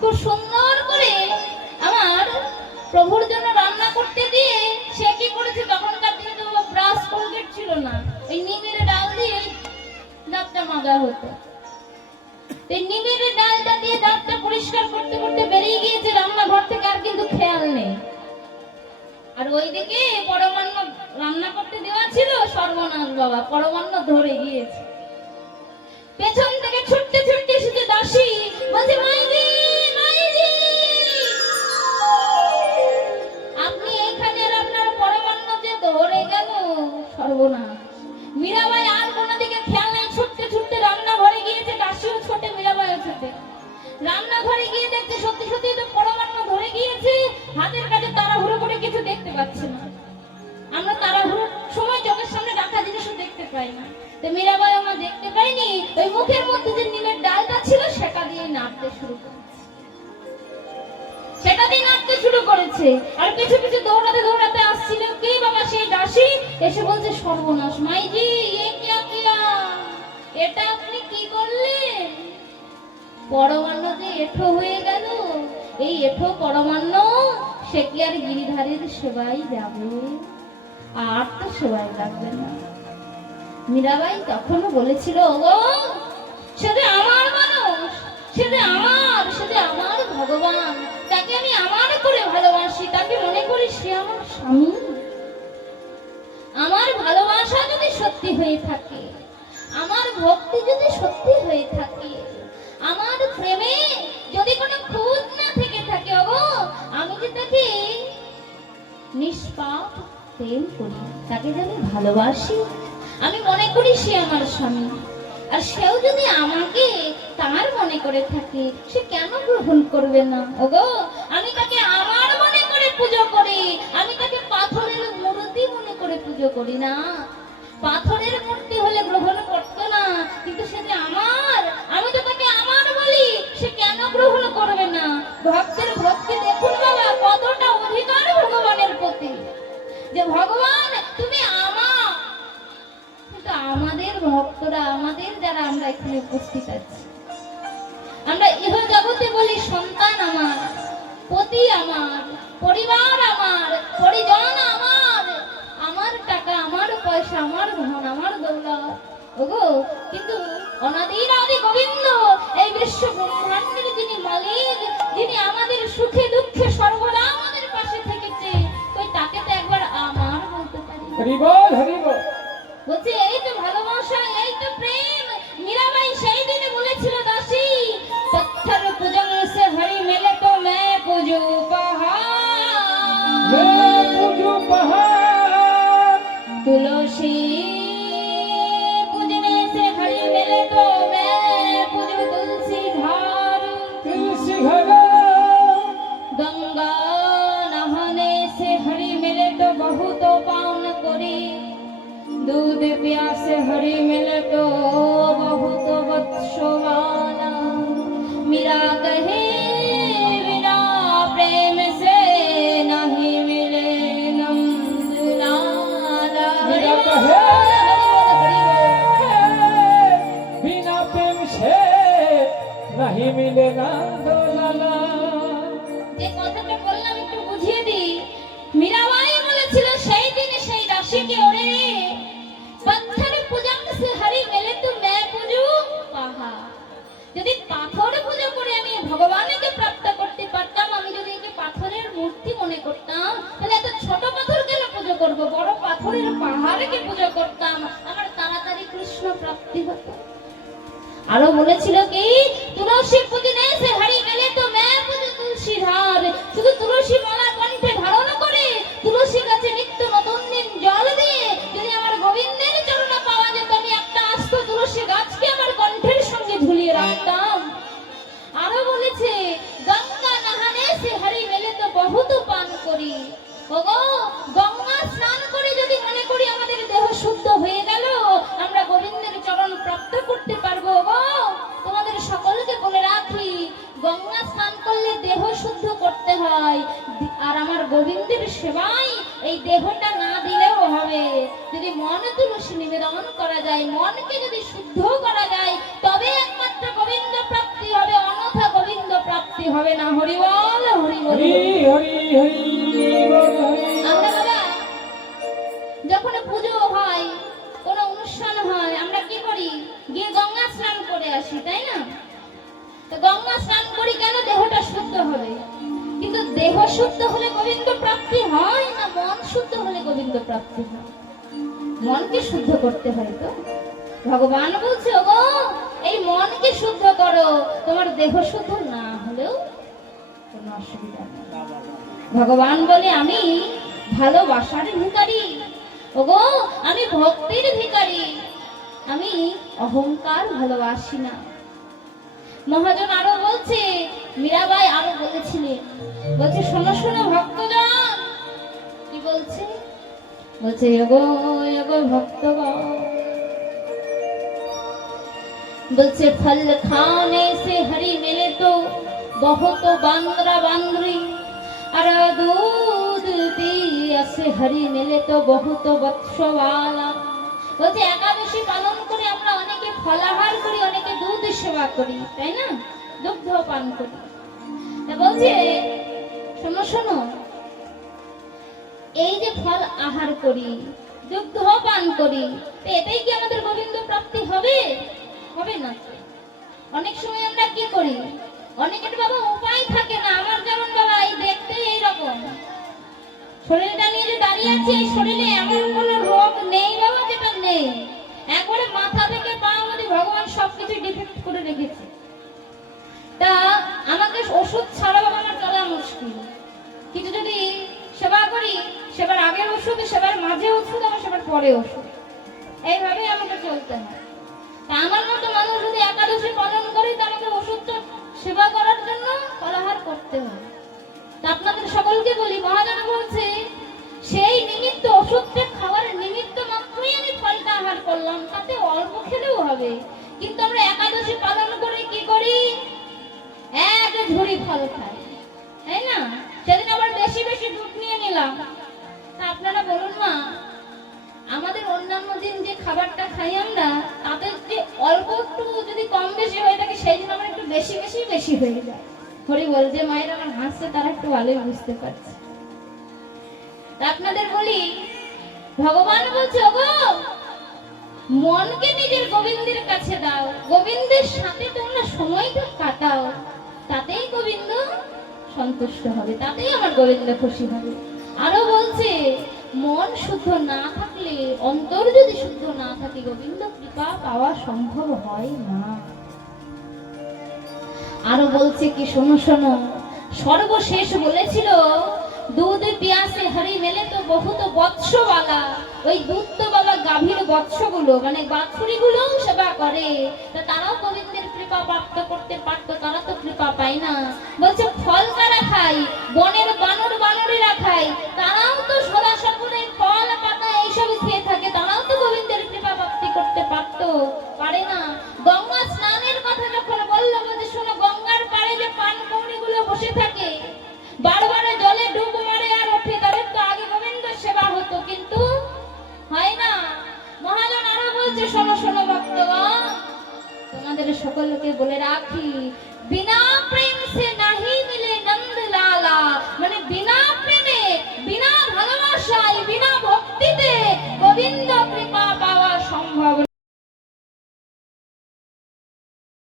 খুব সুন্দর করে আমার প্রভুর জন্য রান্না করতে দিয়ে সে কি করেছে, তখনকার দিনে তো ব্রাশ কোলগেট ছিল না, এই নিমের ডাল দিয়ে দাঁতটা মাজা হতো। এই নিমের ডালটা দিয়ে দাঁতটা পরিষ্কার করতে করতে বেরিয়ে গিয়েছে রান্নাঘর থেকে, আর কিন্তু খেয়াল নেই। আর ওইদিকে পরমান্ন রান্না করতে দেওয়া ছিল, সর্বনাশ বাবা, পরমান্ন ধরে গিয়েছে। পেছন থেকে ছুটতে ছুটতে এসেছে দাসী, বলছে মাইজি মাইজি, আপনি এখানে আপনার পরমান্ন যে ধরে গেল, সর্বনাশ। মীরাবাই আর কোন দিকে খেয়াল নাই, ছুটতে ছুটতে রান্নাঘরে গিয়েছে, দাসীও ছোটে মীরাবাইও ছোটে। রান্নাঘরে গিয়ে দেখছে সত্যি সত্যি তো পরমান্ন ধরে গিয়েছে, হাতের কাছে তাড়াহুড়ো করে কিছু দেখতে পাচ্ছে না। আমরা তাড়াহুড়োর সময় চোখের সামনে রাখা জিনিসও দেখতে পাই না। তো মীরাবাই আমার দেখতে পাইনি, ওই মুখের মধ্যে যে নিমের ডালটা ছিল সেটা দিয়ে নাড়তে শুরু করেছে, সেটা দিয়ে নাড়তে শুরু করেছে। আর পিছু পিছু দৌড়াতে দৌড়াতে আসছিল কে বাবা, সেই দাসী এসে বলছে সর্বনাশ মাইজি, এ কিয়া কিয়া, এটা আপনি কি করলেন? পরমান্ন যে এঠো হয়ে গেল, এই এঠো পরমান্ন সে কি আর গিরিধারীর সেবাই যাবে? আর তো সেবাই লাগবে না। মীরাবাই তখনও বলেছিল, ওগো সে যে আমার মানুষ, সে যে আমার ভগবান, তাকে আমি আমার করে ভালোবাসি, তাকে মনে করি সে আমার স্বামী। আমার ভালোবাসা যদি সত্যি হয়ে থাকে, আমার ভক্তি যদি সত্যি হয়ে থাকে, আমার প্রেমে যদি কোনো খুঁত না থেকে থাকে, ওগো আমি যে তাকে নিষ্পাপ প্রেম করি, তাকে যদি ভালোবাসি, আমি মনে করি সে আমার স্বামী, আর সেও যদি আমাকে তার মনে করে থাকে, সে কেন গ্রহণ করবে না? ওগো আমি তাকে আমার মনে করে পুজো করি, আমি তাকে পাথরের মূর্তি মনে করে পুজো করি না। পাথরের মূর্তি হলে গ্রহণ করতো না, কিন্তু সে যে আমার, আমি তো তাকে আমার বলি, সে কেন গ্রহণ করবে না? ভক্তের ভক্তি দেখুন বাবা, কতটা অধিকার ভগবানের প্রতি, যে ভগবান তুমি আমার। কিন্তু আমাদের ভক্তরা, আমাদের যারা আমরা এখানে উপস্থিত আছি, আমরা ইহ জগতে বলি সন্তান আমার, পতি আমার, পরিবার আমার, পরিজন আমার, আমার টাকা, আমার পয়সা, আমার ধন, আমার দৌলত, ওগো কিন্তু অনাদির আদি গোবিন্দ, এই বিশ্ব ব্রহ্মাণ্ডের যিনি মালিক, যিনি আমাদের সুখে দুঃখে সর্বদা আমাদের পাশে থেকেছে, ওই তাকে তো একবার আমার বলতে পারি। হরি বল হরি বল। বলছে এই তো ভালোবাসা, এই তো প্রেম। মীরাবাই সেই দিনে বলেছিল দাসী, পত্থর পূজন সে হরি মিলে তো मैं पूजू पहाड़, मैं पूजू पहाड़, तुलसी पूजने से हरि मिले तो मैं पूजू तुलसी धार, तुलसी घर, गंगा नहाने से हरि मिले तो बहुत पावन करी, दूध प्यासे हरि मिले तो बहुत बत्सवाला, मीरा कहे बिना प्रेम से नहीं मिले नंदलाला। मीरा कहे बिना प्रेम से नहीं मिले नंदलाला। যে কথাটা বললাম একটু বুঝিয়ে দিই। মীরাবাই বলেছিল সেই দিনে সেই দাসীকে, ওরে পত্থর পূজন সে হরি মিলে তো मैं पूजू पहाड़, যদি পাথর পূজা করে আমি ভগবানকে প্রাপ্ত করতে পারতাম, আমি যদি একে পাথরের মূর্তি মনে করতাম, তাহলে এত ছোট পাথর কেন পুজো করব? বড় পাথরের পাহাড়কে পুজো করতাম, আমার তাড়াতাড়ি কৃষ্ণ প্রাপ্তি হতো। আরো বলেছিল কি, তুলসী পূজনে সে হরি মিলে তো मैं पूजू तुलसी धार, শুধু তুলসী মালা কণ্ঠে ধারণ করে, তুলসী গাছে নিত্য নতুন দিন জল দিয়ে যদি আমার গোবিন্দের চরণ পাওয়া যেত, আমি একটা আস্ত তুলসী গাছকে আমার কণ্ঠের সঙ্গে ঝুলিয়ে রাখতাম। আরো বলেছে, গঙ্গা নাহানে সে হরি মিলে তো বহুত পান করি, ওগো গঙ্গা স্নান করে যদি মনে করি আমাদের দেহ শুদ্ধ হয়ে গেল, আমরা গোবিন্দের চরণ প্রাপ্ত করতে পারবো। গো তোমাদের সকলকে বলে রাখি, গঙ্গা স্নান করলে দেহ শুদ্ধ করতে হয়, আর আমার গোবিন্দের সেবায় এই দেহটা না দিলেও হবে। যদি মন তুলসী নিবেদন করা যায়, মনকে যদি শুদ্ধ করা যায়, তবে একমাত্র গোবিন্দ প্রাপ্তি হবে, অন্যথা গোবিন্দ প্রাপ্তি হবে না। হরি বল, হরি বল। হরি হরি হরি বল হরি। আমরা বাবা যখন পুজো হয়, কোনো অনুষ্ঠান হয়, আমরা কি করি? গিয়ে গঙ্গা স্নান করে আসি, তাই না? তো গঙ্গা স্নান করি কেন? দেহটা শুদ্ধ হবে। কিন্তু দেহ শুদ্ধ হলে গোবিন্দ প্রাপ্তি হয় না মন শুদ্ধ হলে গোবিন্দ প্রাপ্তি হয়? মনকে শুদ্ধ করতে হয়। তো ভগবান বলছে, ওগো এই মনকে শুদ্ধ করো, তোমার দেহ শুদ্ধ না হলেও কোনো অসুবিধা নেই। ভগবান বলে, আমি ভালোবাসার ভিখারি, ওগো আমি ভক্তির ভিখারি, আমি অহংকার ভালোবাসি না। মহাজন আরো বলছে, মীরাবাই আরো বলেছিলেন, বলছে শোনো শোনো ভক্তজন, কি বলছে? বলছে ওগো ওগো ভক্তগণ, বলছে ফল খানে সে হরি মিলে তো বহুত বান্দরা বান্দরি, আর দুধ পিয়ে সে হরি মিলে তো বহুত বৎসওয়ালা। বলছে একাদশী পালন করে আমরা অনেকে ফলাহার করি, অনেকে দুধ সেবা করি, তাই না? দুগ্ধ পান করি। তা বলছে শোনো শোনো, এই যে ফল আহার করি, দুগ্ধ পান করি, তো এতেই কি আমাদের গোবিন্দ প্রাপ্তি হবে? হবে না। অনেক সময় আমরা কি করি? অনেকের বাবা উপায় থাকে না। আমার যেমন বাবা এই দেখতে এইরকম, শরীরটা নিয়ে যে দাঁড়িয়ে আছে, এই শরীরে এমন কোনো রোগ নেই বাবা যেটা নেই। একবারে মাথা থেকে পা অবধি ভগবান সবকিছু ডিফেক্ট করে রেখেছে। তা আমাকে ওষুধ ছাড়া বাবা আমার চলা মুশকিল। কিছু যদি সেবা করি, সেবার আগের ওষুধ, সেবার মাঝে ওষুধ, আমার সেবার পরে ওষুধ, এইভাবে আমাকে চলতে হয়। তা আমার মতো মানুষ যদি একাদশী পালন করে, তা আমাকে ওষুধটা সেবা করার জন্য ফলাহার করতে হয়। তা আপনাদের সকলকে বলি, মহাজন বলছে সেই নিমিত্ত, ওষুধটা খাওয়ার নিমিত্ত মাত্রই আমি ফলটা আহার করলাম, তাতে অল্প খেলেও হবে। কিন্তু আমরা একাদশী পালন করে কি করি? এক ঝুড়ি ফল খাই, তাই না? সেদিন আবার বেশি বেশি দুধ নিয়ে নিলাম। তা আপনারা বলুন মা, আমাদের অন্যান্য দিন যে খাবারটা খাই আমরা, তাতে যে অল্প একটু যদি কম বেশি হয়ে থাকে, সেই দিন আমার একটু বেশি বেশি বেশি হয়ে যায়। হরি বল। যে মায়ের আমার হাসছে তারা একটু ভালোই বুঝতে পারছে। তা আপনাদের বলি, ভগবান বলছে ওগো মনকে নিজের গোবিন্দের কাছে দাও, গোবিন্দের সাথে তোমরা সময়টা কাটাও, তাতেই গোবিন্দ সন্তুষ্ট হবে, তাতেই আমার গোবিন্দ খুশি হবে। আরো বলছে মন শুদ্ধ না থাকলে, অন্তর যদি শুদ্ধ না থাকে, গোবিন্দ কৃপা পাওয়া সম্ভব হয় না। আরো বলছে কি, শোনো শোনো, সর্বশেষ বলেছিল দুধ পিয়াসে হরি মেলে তো বহুত বৎসওয়ালা। ওই দুধ তো বাবা গাভীর বৎসগুলো, মানে বাছুরিগুলো সেবা করে, তা তারাও গোবিন্দের কৃপা প্রাপ্ত করতে পারতো, তারা তো কৃপা পায় না। বলছে ফল কারা খায়? বনের বানর বানরেরা খায়, তারাও তো সদা সর্বদা ফল পাতা এইসব খেয়ে থাকে, তারাও তো গোবিন্দের কৃপা প্রাপ্তি করতে পারতো, পারে না। গঙ্গা স্নানের কথা যখন বললো, বলছে শোনো গঙ্গার পাড়ে যে পানকৌড়িগুলো বসে থাকে, বারবার জলে ডুব মারে আর ওঠে, তাদের তো আগে গোবিন্দ সেবা হতো, কিন্তু হয় না। মহাজন আরো বলছে শোনো শোনো ভক্তগণ, তোমাদের সকলকে বলে রাখি, বিনা প্রেম সে নাহি মিলে নন্দ লালা। মানে বিনা প্রেমে, বিনা ভালোবাসায়, বিনা ভক্তিতে গোবিন্দ